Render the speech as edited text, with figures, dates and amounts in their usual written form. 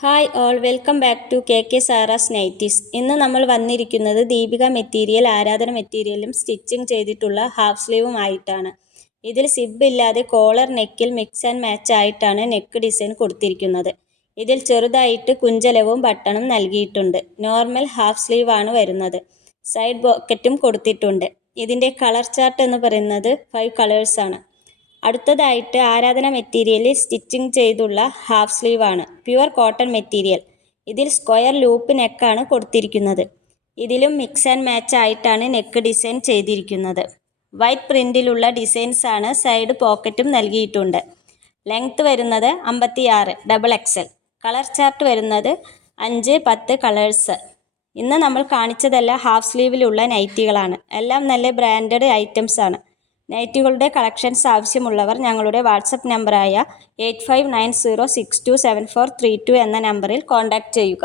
Hi all welcome back to K Sara's nineties. ഇന്ന് നമ്മൾ വന്നിരിക്കുന്നത് ദീപിക മെറ്റീരിയൽ ആരാധന മെറ്റീരിയലും സ്റ്റിച്ചിങ് ചെയ്തിട്ടുള്ള ഹാഫ് സ്ലീവും ആയിട്ടാണ്. ഇതിൽ സിബ് ഇല്ലാതെ കോളർ നെക്കിൽ മിക്സ് ആൻഡ് മാച്ച് ആയിട്ടാണ് നെക്ക് ഡിസൈൻ കൊടുത്തിരിക്കുന്നത്. ഇതിൽ ചെറുതായിട്ട് കുഞ്ചലവും ബട്ടണും നൽകിയിട്ടുണ്ട്. നോർമൽ ഹാഫ് സ്ലീവ് ആണ് വരുന്നത്. സൈഡ് പോക്കറ്റും കൊടുത്തിട്ടുണ്ട്. ഇതിൻ്റെ കളർ ചാർട്ട് എന്ന് പറയുന്നത് 5 കളേഴ്സാണ്. അടുത്തതായിട്ട് ആരാധന മെറ്റീരിയലിൽ സ്റ്റിച്ചിങ് ചെയ്തുള്ള ഹാഫ് സ്ലീവ് ആണ്. Pure cotton material. ഇതിൽ സ്ക്വയർ ലൂപ്പ് നെക്കാണ് കൊടുത്തിരിക്കുന്നത്. ഇതിലും മിക്സ് ആൻഡ് മാച്ച് ആയിട്ടാണ് നെക്ക് ഡിസൈൻ ചെയ്തിരിക്കുന്നത്. വൈറ്റ് പ്രിന്റിലുള്ള ഡിസൈൻസ് ആണ്. സൈഡ് പോക്കറ്റും നൽകിയിട്ടുണ്ട്. ലെങ്ത് വരുന്നത് 56 XXL. കളർ ചാർട്ട് വരുന്നത് 5, 10 കളേഴ്സ്. ഇന്ന് നമ്മൾ കാണിച്ചതെല്ലാം ഹാഫ് സ്ലീവിലുള്ള നൈറ്റികളാണ്. എല്ലാം നല്ല ബ്രാൻഡഡ് ഐറ്റംസ് ആണ്. നൈറ്റികളുടെ കളക്ഷൻസ് ആവശ്യമുള്ളവർ ഞങ്ങളുടെ വാട്സപ്പ് നമ്പറായ 8590627432 എന്ന നമ്പറിൽ കോൺടാക്റ്റ് ചെയ്യുക.